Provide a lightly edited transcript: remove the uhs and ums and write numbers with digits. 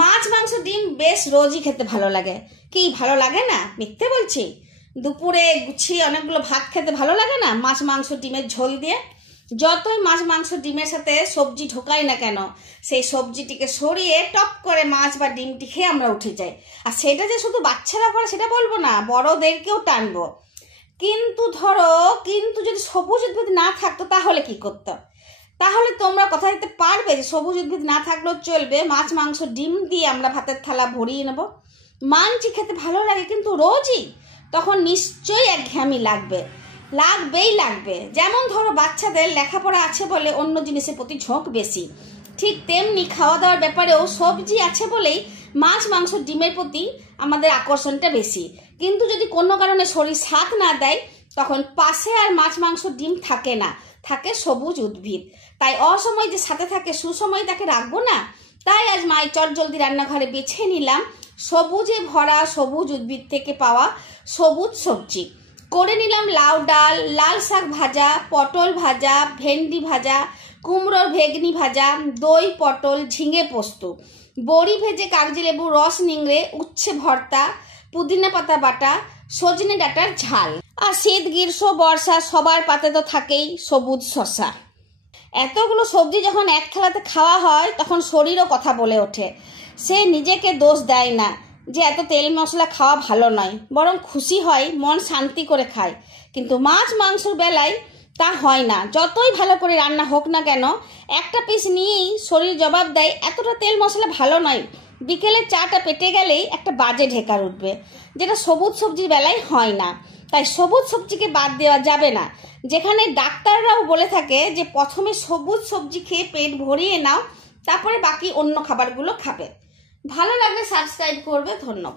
মাছ মাংস ডিম বেশ রোজই খেতে ভালো লাগে। কি ভালো লাগে না? মিথ্যে বলছি? দুপুরে গুছিয়ে অনেকগুলো ভাত খেতে ভালো লাগে না মাছ মাংস ডিমের ঝোল দিয়ে? যতই মাছ মাংস ডিমের সাথে সবজি ঢোকাই না কেন, সেই সবজিটিকে সরিয়ে টপ করে মাছ বা ডিমটি খেয়ে আমরা উঠে যাই। আর সেটা যে শুধু বাচ্চারা করে সেটা বলবো না, বড়দেরকেও টানবো। কিন্তু যদি সবুজ উদ্ভিদ না থাকতো তাহলে কি করতো? তাহলে তোমরা কথা দিতে পারবে যে সবুজ উদ্ভিদ না থাকলেও চলবে, মাছ মাংস ডিম দিয়ে আমরা ভাতের থালা ভরিয়ে নেব? মাংস খেতে ভালো লাগে কিন্তু রোজই, তখন নিশ্চয়ই একঘেয়েমি লাগবে। যেমন ধরো বাচ্চাদের লেখাপড়া আছে বলে অন্য জিনিসের প্রতি ঝোঁক বেশি, ঠিক তেমনি খাওয়া দাওয়ার ব্যাপারেও সবজি আছে বলেই মাছ মাংস ডিমের প্রতি আমাদের আকর্ষণটা বেশি। কিন্তু যদি কোনো কারণে শরীর সাথ না দেয়, তখন পাশে আর মাছ মাংস ডিম থাকে না, থাকে সবুজ উদ্ভিদ। তাই অসময় যে সাথে থাকে সুসময় তাকে রাখবো না। তাই আজ মায়ের চটজলদি রান্নাঘরে বেছে নিলাম সবুজে ভরা সবুজ উদ্ভিদ থেকে পাওয়া সবুজ সবজি। করে নিলাম লাউ ডাল, লাল শাক ভাজা, পটল ভাজা, ভেন্ডি ভাজা, কুমড়োর ভেগনি ভাজা, দই পটল ঝিঙে পোস্ত, বড়ি ভেজে কাগজি লেবু রস নিংড়ে, উচ্ছে ভর্তা, পুদিনা পাতা বাটা, সজনে ডাঁটার ঝাল। আর শীত গ্রীষ্ম বর্ষা সবার পাতে তো থাকেই সবুজ শসা। এতগুলো সবজি যখন এক থালাতে খাওয়া হয় তখন শরীরও কথা বলে ওঠে। সে নিজেকে দোষ দেয় না যে এত তেল মশলা খাওয়া ভালো নয়, বরং খুশি হয়, মন শান্তি করে খায়। কিন্তু মাছ মাংসর বেলায় তা হয় না। যতই ভালো করে রান্না হোক না কেন, একটা পিস নিয়েই শরীর জবাব দেয় এতটা তেল মশলা ভালো নয়। বিকেলে চাটা পেটে গেলেই একটা বাজে ঢেকার উঠবে, যেটা সবুজ সবজির বেলায় হয় না। তাই সবুজ সবজিকে বাদ দেওয়া যাবে না। যেখানে ডাক্তাররাও বলে থাকে যে প্রথমে সবুজ সবজি খেয়ে পেট ভরিয়ে নাও, তারপরে বাকি অন্য খাবারগুলো খাবে। ভালো লাগলে সাবস্ক্রাইব করবে। ধন্যবাদ।